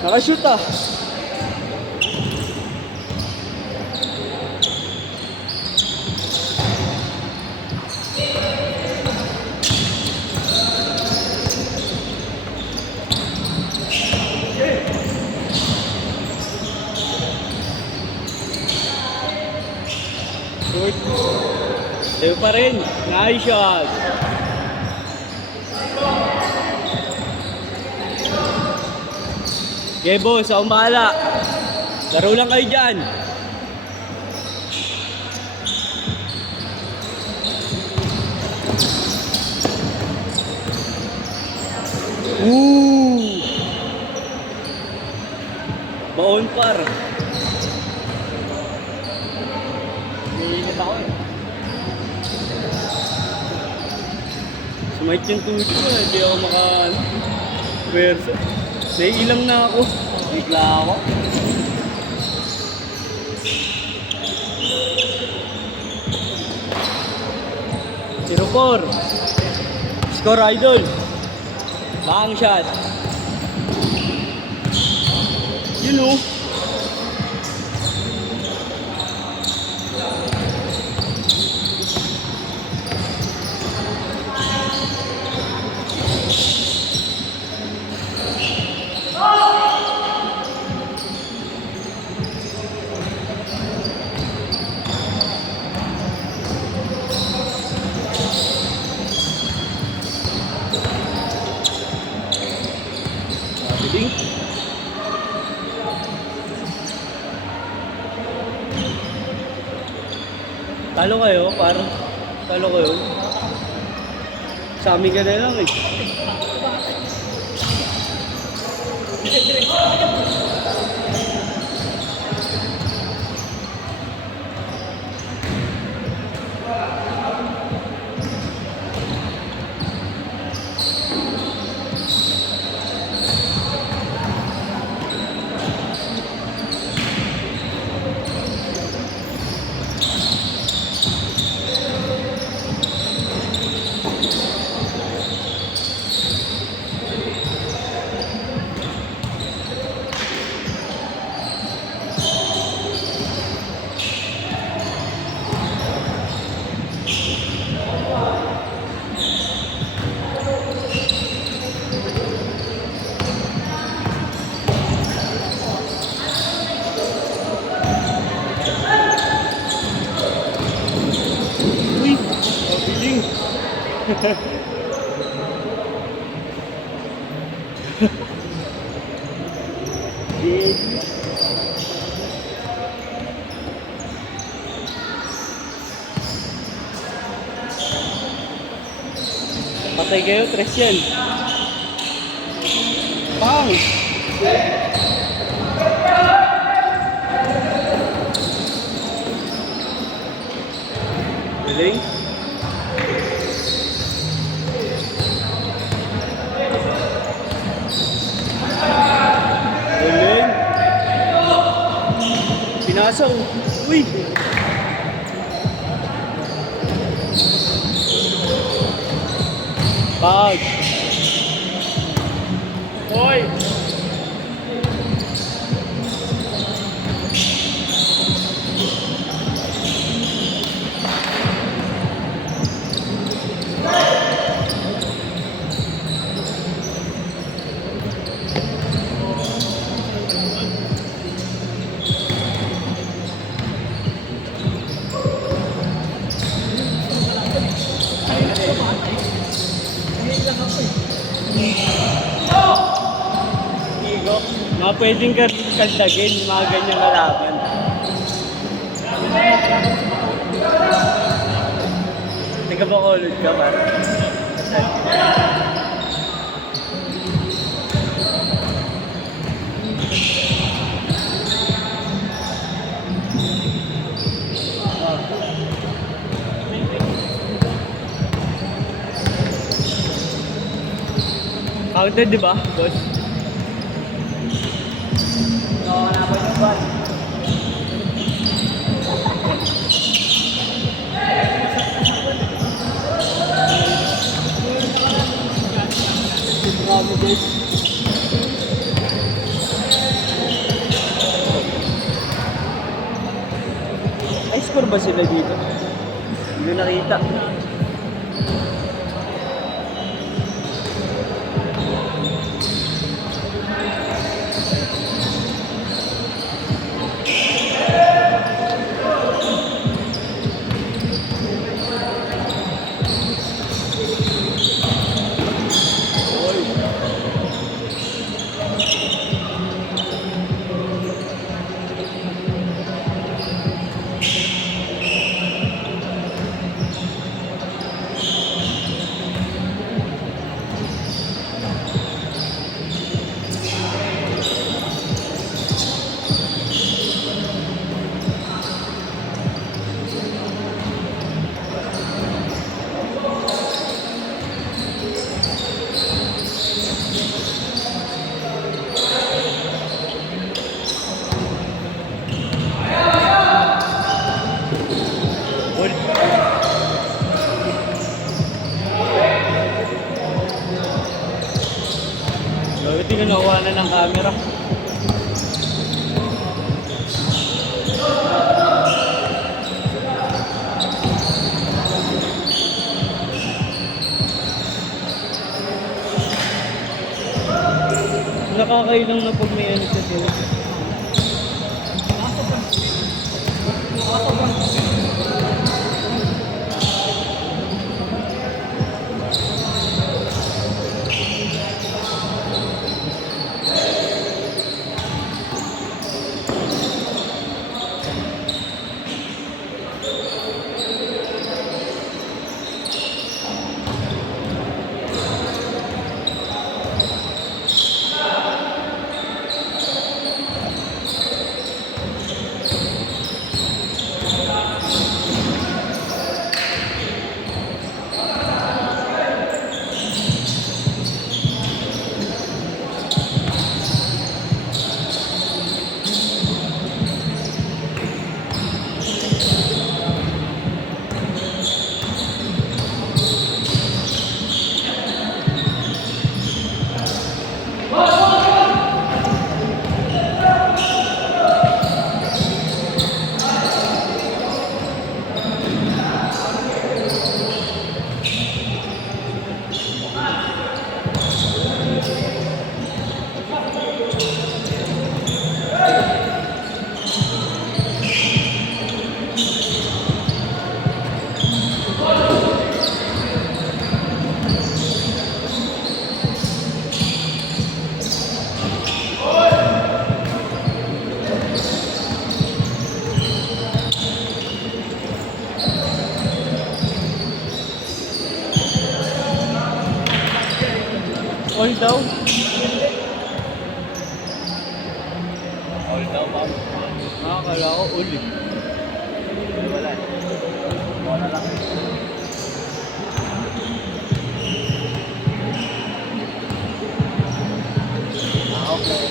Nakashoot ah. Short. Sa'yo pa rin. Nice shot. Okay boss, akong bahala. Laro lang kayo dyan. Woo! Baon par. Naiinit ako eh. Sumait yung tuhod ko, hindi ako maka-versa. Naiilang na ako. Bigla ako. Zero 4. Score idol. Bang shot. You know. Talo kayo, parang talo kayo. Sa amin ka na lang eh. Patay kayo, 3 yan. Bang! Galing. Galing. Pinasaw. Uy! Bag. Hoy. Mga pwedeng kaldagin, mga ganyang kalaban. Teka ba kulod ka ba? Counted, di ba, boss? Oo, naboy yung ball. dami guys. Ay, score ba sila dito? Hindi ko nakita. Hindi ko nakuha na ng camera. Nakakailang na pag may ano sa tele. All daw. All daw, ma'am. Nakakala ko all eh. Wala. Wala lang. Okay.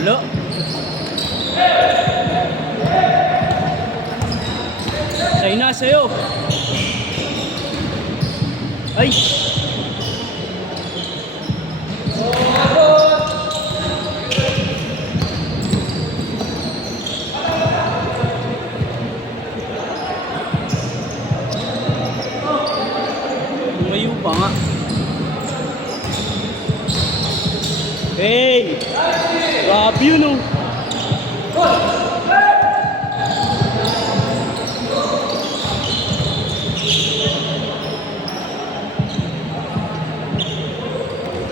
Wala. Sa'yo na, sa'yo. Ay! Tumayo pa nga. Hey! Grabe yun oh!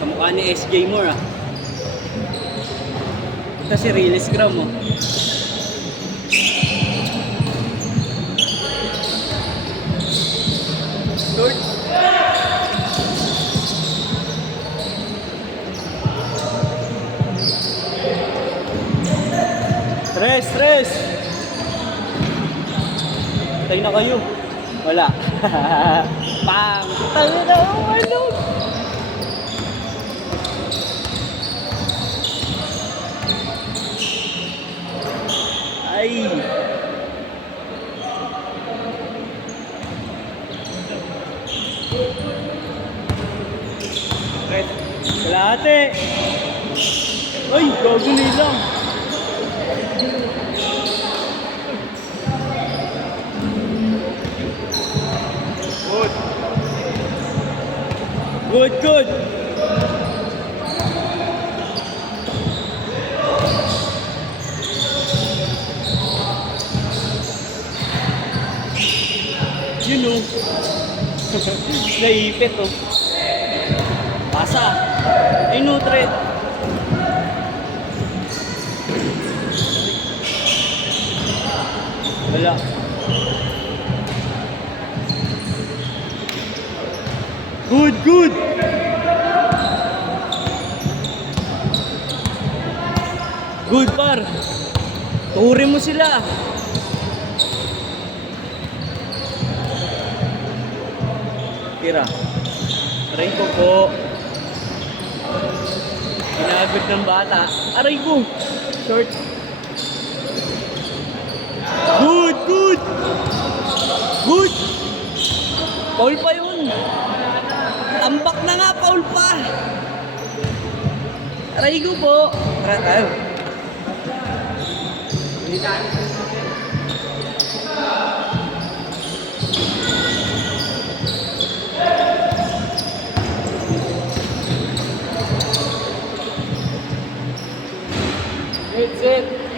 Kamukha ni SJ Moore ah. Ito si Riles Gram oh. Short. Stress, stress! Patay na kayo. Wala. Pang! Tayo na, ano? Ay! Kalahati! Ay, gago nilang! Good! Good, good! Yun o. Naipit o. Pasa. Ay no, thread. Wala. Good, good. Good par. Turin mo sila. Tira. Aray ko po. Ginagod ng bata. Aray ko. Short. Good, good. Good. Foul pa yun. Tambak na nga, foul pa. Aray ko po. Tara tayo. That's it.